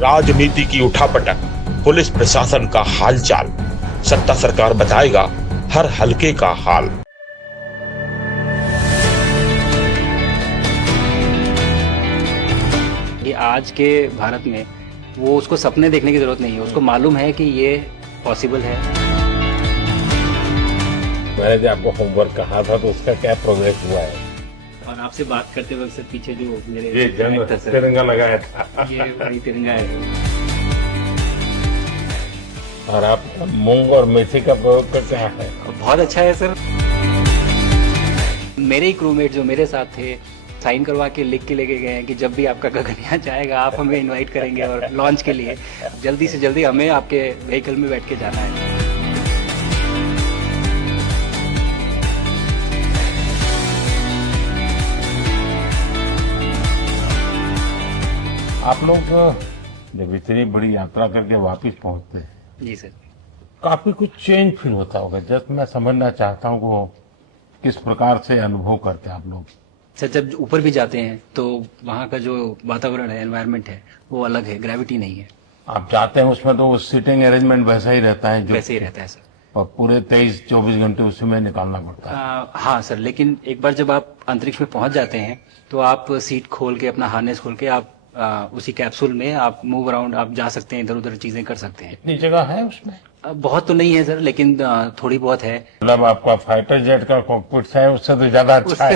राजनीति की उठापटक, पुलिस प्रशासन का हालचाल, सत्ता सरकार बताएगा हर हलके का हाल। ये आज के भारत में वो उसको सपने देखने की जरूरत नहीं है, उसको मालूम है कि ये पॉसिबल है। मैंने जो आपको होमवर्क कहा था तो उसका क्या प्रोग्रेस हुआ है? और आपसे बात करते वक्त सर पीछे जो मेरे ये जंग था सर, तिरंगा लगाया था ये वही तिरंगा है। और आप मूंग और मेथी का प्रयोग का क्या है? बहुत अच्छा है सर। मेरे ही क्रूमेट जो मेरे साथ थे साइन करवा के लिख के लेके गए हैं कि जब भी आपका गगन यहाँ जाएगा आप हमें इनवाइट करेंगे और लॉन्च के लिए जल्दी से जल्दी हमें आपके व्हीकल में बैठ के जाना है। आप लोग जब इतनी बड़ी यात्रा करके वापस पहुंचते हैं, जी सर। काफी कुछ चेंज फील होता होगा। जस्ट मैं समझना चाहता हूँ वो किस प्रकार से अनुभव करते हैं आप लोग। सर जब ऊपर भी जाते हैं तो वहाँ का जो वातावरण है, एनवायरनमेंट है, वो अलग है, ग्रेविटी नहीं है। आप जाते हैं उसमें तो वो सीटिंग अरेंजमेंट वैसा ही रहता है जो वैसे ही रहता है सर। और पूरे 23-24 घंटे उसी में निकालना पड़ता है। हाँ सर, लेकिन एक बार जब आप अंतरिक्ष में पहुंच जाते हैं तो आप सीट खोल के अपना हार्नेस खोल के आप उसी कैप्सूल में आप मूव अराउंड आप जा सकते हैं, इधर उधर चीजें कर सकते हैं। इतनी जगह है उसमें? बहुत तो नहीं है सर, लेकिन थोड़ी बहुत है। मतलब आपका फाइटर जेट का कॉकपिट है उससे तो ज्यादा अच्छा है।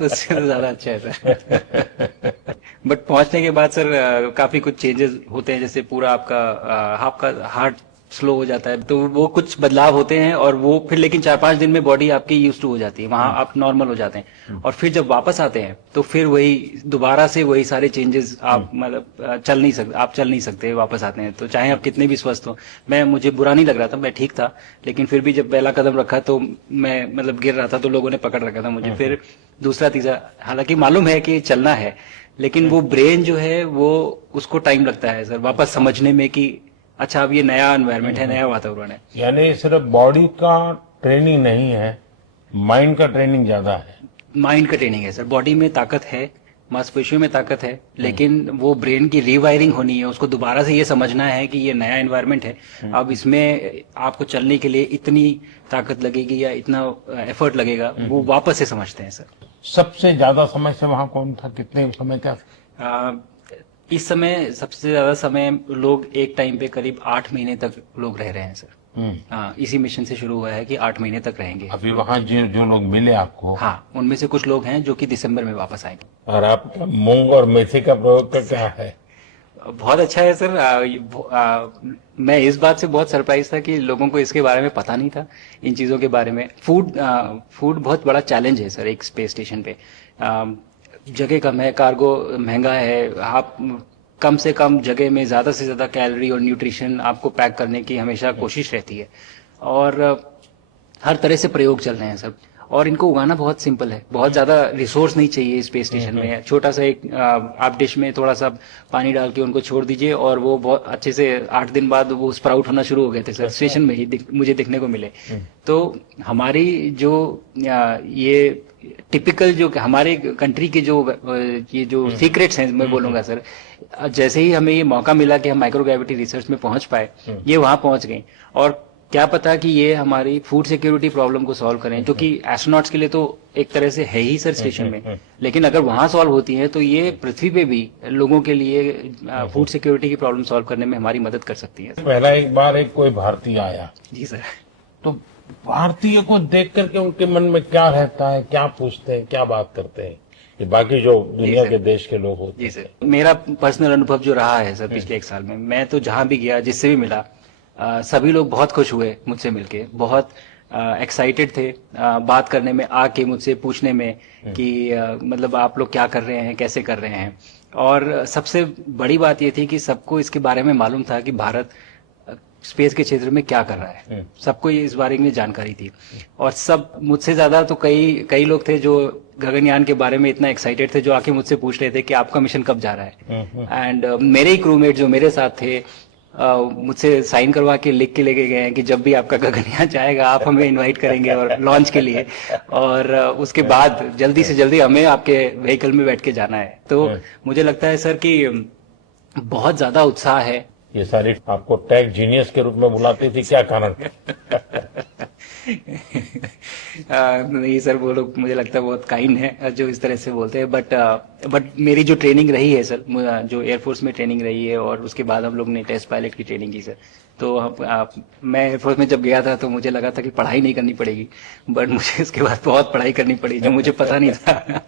उससे तो ज्यादा अच्छा है सर। बट पहुंचने के बाद सर काफी कुछ चेंजेस होते हैं, जैसे पूरा आपका हार्ट स्लो हो जाता है, तो वो कुछ बदलाव होते हैं और वो फिर लेकिन 4-5 दिन में बॉडी आपकी यूज टू हो जाती है, वहां आप नॉर्मल हो जाते हैं। और फिर जब वापस आते हैं तो फिर वही दोबारा से वही सारे चेंजेस आप मतलब चल नहीं सकते वापस आते हैं तो चाहे आप कितने भी स्वस्थ हो। मुझे बुरा नहीं लग रहा था, मैं ठीक था, लेकिन फिर भी जब पहला कदम रखा तो मैं मतलब गिर रहा था तो लोगों ने पकड़ रखा था मुझे। फिर दूसरा तीसरा, हालांकि मालूम है कि चलना है, लेकिन वो ब्रेन जो है वो उसको टाइम लगता है सर वापस समझने में कि अच्छा अब ये नया एनवायरनमेंट है, नया वातावरण है। यानी सिर्फ बॉडी का ट्रेनिंग नहीं है, माइंड का ट्रेनिंग ज्यादा है। माइंड का ट्रेनिंग है सर। बॉडी में ताकत है, मांसपेशियों में ताकत है, लेकिन वो ब्रेन की रीवायरिंग होनी है, उसको दोबारा से ये समझना है कि ये नया एनवायरनमेंट है। अब इसमें आपको चलने के लिए इतनी ताकत लगेगी या इतना एफर्ट लगेगा, वो वापस से समझते हैं सर। सबसे ज्यादा समय से वहां कौन था? कितने समय का? इस समय सबसे ज्यादा समय लोग एक टाइम पे करीब 8 महीने तक लोग रह रहे हैं सर। इसी मिशन से शुरू हुआ है कि 8 महीने तक रहेंगे। अभी वहाँ जो लोग मिले आपको? हाँ, उनमें से कुछ लोग हैं जो कि दिसंबर में वापस आएंगे। और आपका मूंग और मेथी का प्रयोग का क्या है? बहुत अच्छा है सर। मैं इस बात से बहुत सरप्राइज था कि लोगों को इसके बारे में पता नहीं था, इन चीजों के बारे में। फूड बहुत बड़ा चैलेंज है सर एक स्पेस स्टेशन पे। जगह कम है, कार्गो महंगा है, आप कम से कम जगह में ज्यादा से ज्यादा कैलोरी और न्यूट्रिशन आपको पैक करने की हमेशा कोशिश रहती है। और हर तरह से प्रयोग चल रहे हैं सब, और इनको उगाना बहुत सिंपल है, बहुत ज्यादा रिसोर्स नहीं चाहिए स्पेस स्टेशन में। छोटा सा एक आप डिश में थोड़ा सा पानी डाल के उनको छोड़ दीजिए और वो बहुत अच्छे से 8 दिन बाद वो स्प्राउट होना शुरू हो गए थे सर, स्टेशन में ही मुझे देखने को मिले। तो हमारी जो ये टिपिकल जो हमारे कंट्री के जो ये जो सीक्रेट्स हैं मैं बोलूंगा सर, जैसे ही हमें ये मौका मिला कि हम माइक्रोग्रेविटी रिसर्च में पहुंच पाए, ये वहां पहुंच गए। और क्या पता कि ये हमारी फूड सिक्योरिटी प्रॉब्लम को सॉल्व करें, जो कि एस्ट्रोनॉट्स के लिए तो एक तरह से है ही सर स्टेशन में, लेकिन अगर वहां सॉल्व होती है तो ये पृथ्वी पे भी लोगों के लिए फूड सिक्योरिटी की प्रॉब्लम सॉल्व करने में हमारी मदद कर सकती है। पहला एक बार कोई भारतीय आया, जी सर, तो भारतीय को देख करके उनके मन में क्या रहता है, क्या पूछते हैं, क्या बात करते हैं, ये बाकी जो दुनिया के देश के लोग होते हैं? जी सर, मेरा पर्सनल अनुभव जो रहा है सर पिछले 1 साल में, मैं तो जहां भी गया, जिससे भी मिला, सभी लोग बहुत खुश हुए मुझसे मिलके, बहुत एक्साइटेड थे बात करने में, आके मुझसे पूछने में कि मतलब आप लोग क्या कर रहे हैं, कैसे कर रहे हैं। और सबसे बड़ी बात ये थी कि सबको इसके बारे में मालूम था कि भारत स्पेस के क्षेत्र में क्या कर रहा है, सबको इस बारे में जानकारी थी। और सब मुझसे ज्यादा तो कई लोग थे जो गगनयान के बारे में इतना एक्साइटेड थे, जो आके मुझसे पूछ रहे थे कि आपका मिशन कब जा रहा है। एंड मेरे ही क्रूमेट जो मेरे साथ थे मुझसे साइन करवा के लिख के लेके गए हैं कि जब भी आपका गगनयान जाएगा आप हमें इनवाइट करेंगे और लॉन्च के लिए, और उसके बाद जल्दी से जल्दी हमें आपके व्हीकल में बैठ के जाना है। तो मुझे लगता है सर कि बहुत ज्यादा उत्साह है। ये सारी आपको टेक जीनियस के रूप में बुलाती थी, क्या कारण? नहीं सर, वो लोग मुझे लगता है बहुत काइंड है जो इस तरह से बोलते हैं, बट मेरी जो ट्रेनिंग रही है सर, जो एयरफोर्स में ट्रेनिंग रही है और उसके बाद हम लोग ने टेस्ट पायलट की ट्रेनिंग की सर। तो मैं एयरफोर्स में जब गया था तो मुझे लगा था कि पढ़ाई नहीं करनी पड़ेगी, बट मुझे इसके बाद बहुत पढ़ाई करनी पड़ी जो मुझे पता नहीं था।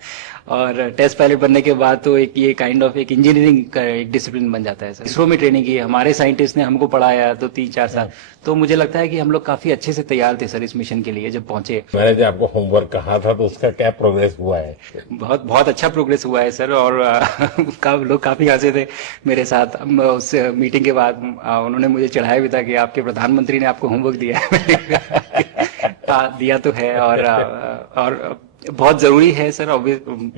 और टेस्ट पायलट बनने के बाद तो एक ये काइंड ऑफ एक इंजीनियरिंग का एक डिसिप्लिन बन जाता है सर। इसरो में ट्रेनिंग की, हमारे साइंटिस्ट ने हमको पढ़ाया तो 3-4 साल, तो मुझे लगता है कि हम लोग काफी अच्छे से तैयार थे सर इस मिशन के लिए जब पहुंचे। मैंने जो आपको होमवर्क कहा था तो उसका क्या प्रोग्रेस हुआ है? बहुत बहुत अच्छा प्रोग्रेस हुआ है सर, और लोग काफी हंसे थे मेरे साथ। उस मीटिंग के बाद उन्होंने मुझे चढ़ाया भी था कि आपके प्रधानमंत्री ने आपको होमवर्क दिया है। दिया तो है, और बहुत जरूरी है सर।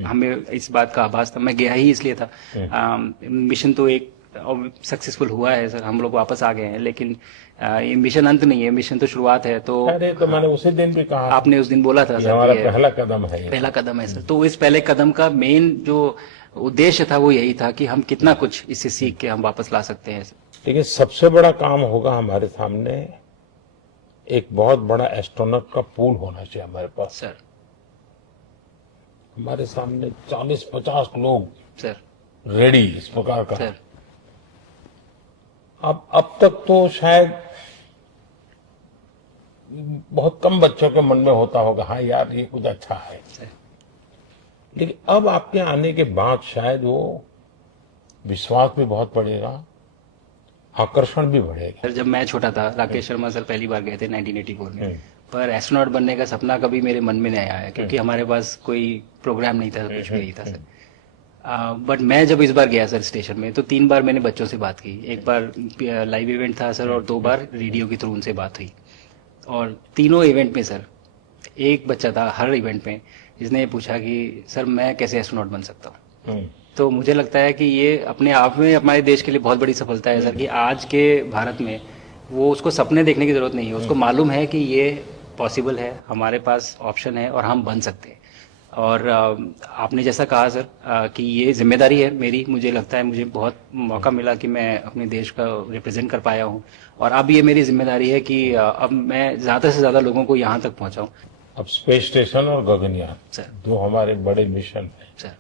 हमें इस बात का आभास था, मैं गया ही इसलिए था। मिशन तो एक सक्सेसफुल हुआ है सर, हम लोग वापस आ गए हैं, लेकिन ये मिशन अंत नहीं है, मिशन तो शुरुआत है। तो अरे तो मैंने उसी दिन भी कहा, आपने उस दिन बोला था सर, हमारा पहला कदम है, पहला कदम है सर। तो इस पहले कदम का मेन जो उद्देश्य था वो यही था कि हम कितना कुछ इससे सीख के हम वापस ला सकते हैं सर। लेकिन सबसे बड़ा काम होगा हमारे सामने, एक बहुत बड़ा एस्ट्रोनॉट का पूल होना चाहिए हमारे पास सर। हमारे सामने 40-50 लोग सर रेडी इस प्रकार का। सर अब तक तो शायद बहुत कम बच्चों के मन में होता होगा, हाँ यार ये कुछ अच्छा है, लेकिन अब आपके आने के बाद शायद वो विश्वास भी बहुत बढ़ेगा, आकर्षण भी बढ़ेगा। सर जब मैं छोटा था, राकेश शर्मा सर पहली बार गए थे 1984 में, पर एस्ट्रोनॉट बनने का सपना कभी मेरे मन में नहीं आया, क्योंकि हमारे पास कोई प्रोग्राम नहीं था, कुछ भी नहीं था सर। बट मैं जब इस बार गया सर स्टेशन में, तो 3 बार मैंने बच्चों से बात की। एक बार लाइव इवेंट था सर, और 2 बार रेडियो के थ्रू उनसे बात हुई। और तीनों इवेंट में सर एक बच्चा था हर इवेंट में जिसने पूछा कि सर मैं कैसे एस्ट्रोनॉट बन सकता हूँ। तो मुझे लगता है कि ये अपने आप में हमारे देश के लिए बहुत बड़ी सफलता है सर, कि आज के भारत में वो उसको सपने देखने की जरूरत नहीं है, उसको मालूम है कि ये पॉसिबल है, हमारे पास ऑप्शन है और हम बन सकते हैं। और आपने जैसा कहा सर कि ये जिम्मेदारी है मेरी, मुझे लगता है मुझे बहुत मौका मिला कि मैं अपने देश का रिप्रेजेंट कर पाया हूँ, और अब ये मेरी जिम्मेदारी है कि अब मैं ज़्यादा से ज़्यादा लोगों को यहाँ तक पहुँचाऊँ। अब स्पेस स्टेशन और गगनयान सर, जो हमारे बड़े मिशन है सर,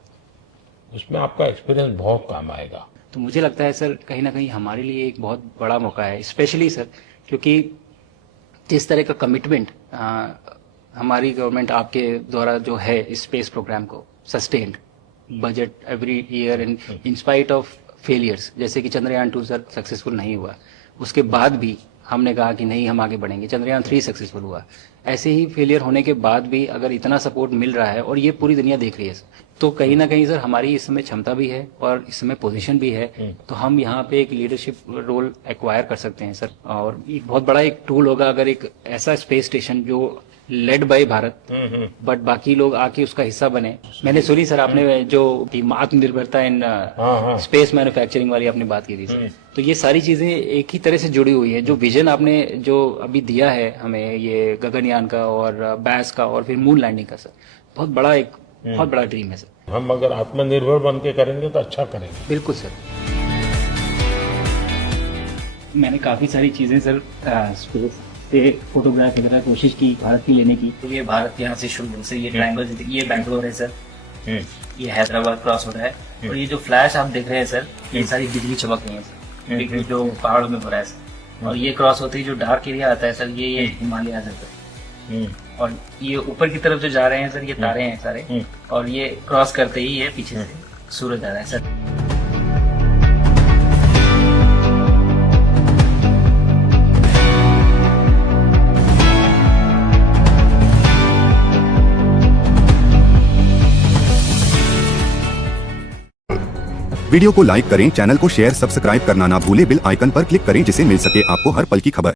उसमें आपका एक्सपीरियंस बहुत काम आएगा। तो मुझे लगता है सर कहीं ना कहीं हमारे लिए एक बहुत बड़ा मौका है, स्पेशली सर क्योंकि जिस तरह का कमिटमेंट हमारी गवर्नमेंट आपके द्वारा जो है इस स्पेस प्रोग्राम को sustained budget every year in spite of failures, जैसे कि चंद्रयान 2 सर सक्सेसफुल नहीं हुआ, उसके बाद भी हमने कहा कि नहीं हम आगे बढ़ेंगे, चंद्रयान 3 सक्सेसफुल हुआ। ऐसे ही फेलियर होने के बाद भी अगर इतना सपोर्ट मिल रहा है और ये पूरी दुनिया देख रही है सर, तो कहीं ना कहीं सर हमारी इस समय क्षमता भी है और इस समय पोजीशन भी है, तो हम यहाँ पे एक लीडरशिप रोल एक्वायर कर सकते हैं सर। और एक बहुत बड़ा एक टूल होगा अगर एक ऐसा स्पेस स्टेशन जो लेड बाय भारत बट बाकी लोग आके उसका हिस्सा बने। मैंने सुनी सर आपने जो आत्मनिर्भरता इन स्पेस मैन्युफैक्चरिंग वाली आपने बात की थी सर, तो ये सारी चीजें एक ही तरह से जुड़ी हुई है। जो विजन आपने जो अभी दिया है हमें ये गगनयान का और बैस का और फिर मून लैंडिंग का सर, बहुत बड़ा ड्रीम है सर। हम अगर आत्मनिर्भर बन के करेंगे तो अच्छा करेंगे। बिल्कुल सर। मैंने काफी सारी चीजें सर स्पेस से फोटोग्राफ वगैरह कोशिश की भारत की लेने की। तो ये भारत यहाँ से शुरू से ये ट्रायंगल, ये बैंगलोर है सर, ये हैदराबाद क्रॉस हो रहा है, और ये जो फ्लैश आप देख रहे हैं सर ये सारी बिजली चमक रही है सर, बिजली जो पहाड़ों में हो रहा है सर। और ये क्रॉस होते ही जो डार्क एरिया आता है सर ये हिमालय आ जाता है, और ये ऊपर की तरफ जो जा रहे हैं सर ये तारे हैं सारे, और ये क्रॉस करते ही ये पीछे से सूरज आ रहा है सर। वीडियो को लाइक करें, चैनल को शेयर, सब्सक्राइब करना ना भूलें, बेल आइकन पर क्लिक करें जिससे मिल सके आपको हर पल की खबर।